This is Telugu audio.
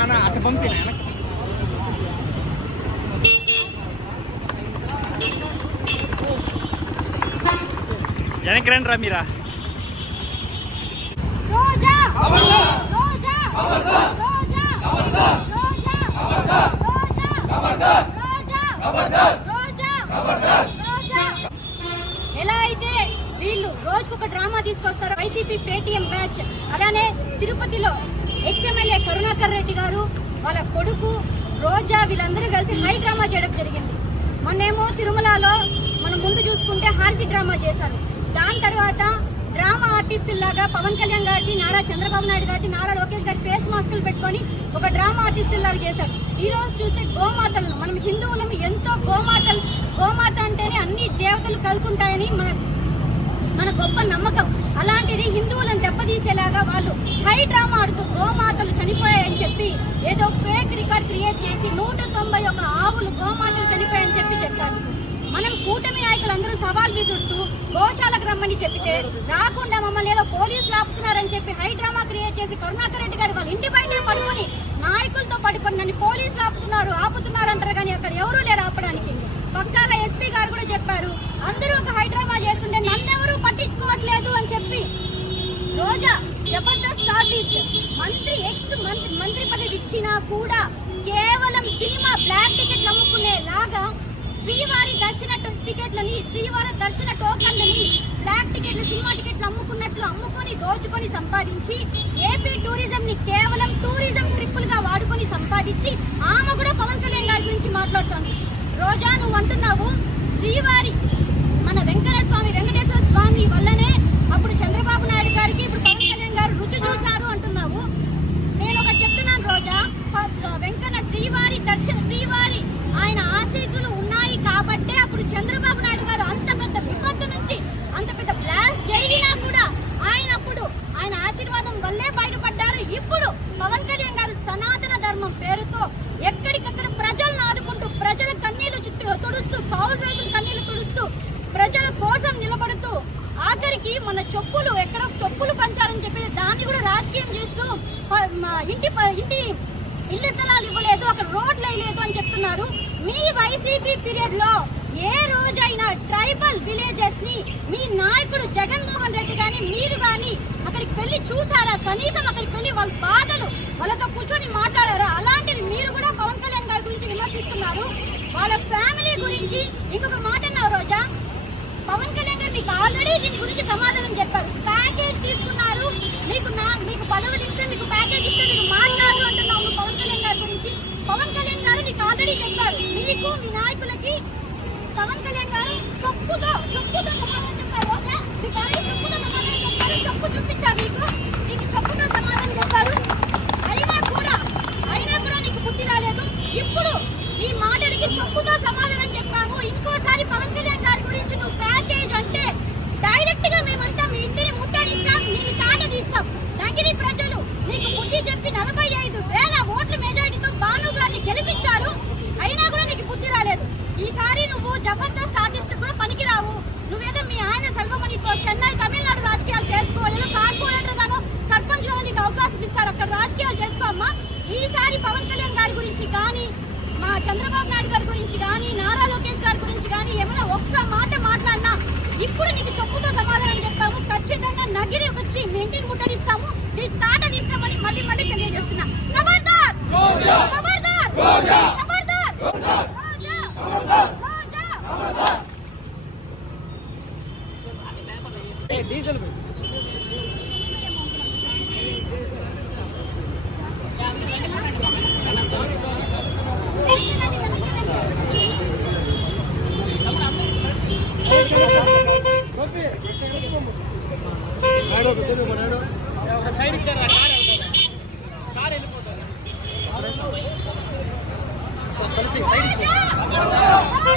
నాన్న అటు పంపిన వెనక్కి రండి రా మీరా ఎలా అయితే వీళ్ళు రోజుకు ఒక డ్రామా తీసుకొస్తారు వైసీపీ పేటీఎం బ్యాచ్ అలానే తిరుపతిలో ఎక్స్ఎమ్మెల్యే కరుణాకర్ రెడ్డి గారు వాళ్ళ కొడుకు రోజా వీళ్ళందరూ కలిసి హై డ్రామా చేయడం జరిగింది. మొన్నేమో తిరుమలలో మనం ముందు చూసుకుంటే హారతి డ్రామా చేశారు. దాని తర్వాత డ్రామా ఆర్టిస్టుల్లాగా పవన్ కళ్యాణ్ గారికి నారా చంద్రబాబు నాయుడు గారికి నారా లోకేష్ గారి ఫేస్ మాస్కులు పెట్టుకొని ఒక డ్రామా ఆర్టిస్టుల్లాగా చేశారు. ఈ రోజు చూస్తే గోమాతలను మనం హిందువులం ఎంతో గోమాతలు గోమాత అంటేనే అన్ని దేవతలు కలిసి ఉంటాయని మన మన గొప్ప నమ్మకం. అలా హిందువులను దెబ్బతీసేలాగా వాళ్ళు హై డ్రామా ఆడుతూ గోమాతలు చనిపోయాయని చెప్పి ఏదో ఫేక్ రికార్డ్ క్రియేట్ చేసి నూట తొంభై ఒక ఆవులు గోమాతలు చనిపోయాయని చెప్పి చెప్పారు మనం కూటమి నాయకులందరూ సవాల్ విసురుతూ గోశాలకు రమ్మని చెప్పితే రాకుండా మమ్మల్ని ఏదో పోలీసులు ఆపుతున్నారని చెప్పి హై డ్రామా క్రియేట్ చేసి కరుణాకర్ రెడ్డి గారు వాళ్ళ ఇంటి బయటే పడుకొని నాయకులతో పడుకొని నన్ను పోలీసులు ఆపుతున్నారు ఆపుతున్నారు అంటారు కానీ అక్కడ ఎవరూ లేరు ఆపడానికి. పక్కాల ఎస్పీ గారు కూడా చెప్పారు అందరూ ఒక హైడ్రామా చేస్తుంటే నన్నెవరూ పట్టించుకోవట్లేదు అని చెప్పి. రోజా జబర్దస్త్ ఆర్టిస్ట్ మంత్రి ఎక్స్ మంత్రి మంత్రి పదవి ఇచ్చినా కూడా కేవలం సినిమా బ్లాక్ టికెట్ నమ్ముకునే లాగా శ్రీవారి దర్శనట్టు టికెట్లని శ్రీవారి దర్శన టోకన్లని బ్లాక్ టికెట్లు సినిమా టికెట్లు అమ్ముకున్నట్లు అమ్ముకొని దోచుకొని సంపాదించి ఏపీ టూరిజం ని కేవలం టూరిజం ట్రిప్పులుగా వాడుకొని సంపాదించి ఆమె కూడా పవన్ కళ్యాణ్ గారి గురించి మాట్లాడుతోంది. రోజా నువ్వు అంటున్నావు శ్రీవారి మన వెంకటేశ్వర స్వామి వెంకటేశ్వర స్వామి వల్లనే అప్పుడు చంద్రబాబు నాయుడు గారికి ఇప్పుడు పవన్ కళ్యాణ్ గారు రుచి చూశారు అంటున్నావు నేను ఒకటి చెప్తున్నాను రోజా ఫస్ట్ వెంకన్న శ్రీవారి దర్శన శ్రీవారి ఆయన ఆశీస్సులు ఉన్నాయి కాబట్టే అప్పుడు చంద్రబాబు నాయుడు గారు అంత పెద్ద విపత్తు నుంచి అంత పెద్ద బ్లాస్ట్ జరిగినా కూడా ఆయన అప్పుడు ఆయన ఆశీర్వాదం వల్లే బయటపడ్డారు ఇప్పుడు పవన్ కళ్యాణ్ గారు సనాతన ధర్మం పేరుతో ఎక్కడికక్కడ ప్రజలను ఆదుకుంటూ ప్రజల కన్నీళ్ళు పౌరు రైతులు రైతుల కన్నీళ్ళు తుడుస్తూ ప్రజల కోసం నిలబడుతూ ఆఖరికి మన చెప్పులు ఎక్కడో చెప్పులు పంచారని చెప్పి దాన్ని కూడా రాజకీయం చేస్తూ ఇంటి ఇంటి ఇల్లు స్థలాలు ఇవ్వలేదు అక్కడ రోడ్లు వేయలేదు అని చెప్తున్నారు. మీ వైసీపీ పీరియడ్లో ఏ రోజైనా ట్రైబల్ విలేజెస్ని మీ నాయకుడు జగన్మోహన్ రెడ్డి కానీ మీరు కానీ అక్కడికి వెళ్ళి చూసారా? కనీసం అక్కడికి వెళ్ళి వాళ్ళ బాధలు వాళ్ళతో కూర్చొని మాట్లాడారా? అలాంటిది మీరు కూడా పవన్ కళ్యాణ్ గారి గురించి విమర్శిస్తున్నారు. వాళ్ళ ఫ్యామిలీ గురించి ఇంకొక మాట అన్నావు రోజా? పవన్ కళ్యాణ్ గారు మీకు ఆల్రెడీ దీని గురించి సమాధానం చెప్పారు. ప్యాకేజ్ తీసుకున్నారు. మీకు నా మీకు పదవులు ఇస్తే మీకు ప్యాకేజ్ ఇస్తే మీరు మాట్లాడు అంటున్నావు పవన్ కళ్యాణ్ గారి గురించి. పవన్ కళ్యాణ్ గారు నీకు ఆల్రెడీ చెప్పారు. మీకు మీ నాయకులకి పవన్ కళ్యాణ్ గారు చొప్పుతో చొప్పుతో సమాధానం చెప్పారు రోజా. మీకు ఆల్రెడీ చొప్పుతో సమాధానం చెప్పారు. చొప్పు చూపించారు మీకు. మీకు చొప్పుతో సమాధానం చెప్పారు. అయినా కూడా అయినా కూడా నీకు బుద్ధి రాలేదు. ఇప్పుడు ఈ మాటలకి చొప్పుతో సమాధానం చెప్పాము ఇంకోసారి పవన్ కళ్యాణ్ గారి గురించి నువ్వు ప్యాకేజ్ అంటే డైరెక్ట్గా మేమంతా మీ ఇంటిని ముట్టడిస్తాం నేను తాట తీస్తాం నగిరి ప్రజలు నీకు బుద్ధి చెప్పి నలభై ఐదు వేల ఓట్ల మెజారిటీతో భాను గారిని గెలిపించారు అయినా కూడా నీకు బుద్ధి రాలేదు ఈసారి నువ్వు జబర్దస్త్ ఆర్టిస్ట్ కూడా పనికిరావు. నువ్వేదో మీ ఆయన సెల్వమణితో చెన్నై తమిళనాడు రాజకీయాలు చేసుకో ఏదో కార్పొరేటర్ గానో సర్పంచ్ గానో నీకు అవకాశం ఇస్తారు. అక్కడ రాజకీయాలు చేసుకో అమ్మా. ఈసారి పవన్ కళ్యాణ్ గారి గురించి కానీ మా చంద్రబాబు నాయుడు గారి గురించి కానీ నారా లోకేష్ గారి గురించి కానీ ఏమైనా ఒక్క మాట మాట్లాడినా ఇప్పుడు నీకు చెప్పుతో సమాధానం చెప్పాము. ఖచ్చితంగా నగిరి వచ్చి మీ ఇంటిని ముట్టడిస్తాము. నీ తాట తీస్తామని మళ్ళీ మళ్ళీ తెలియజేస్తున్నా. ఖబర్దార్ ఖబర్దార్ ఖబర్దార్ రోజా! డీజిల్ సైడ్ ఇచ్చారు కార్ కార్ వెళ్ళిపోతుంది. కలిసి సైడ్ ఇచ్చారు.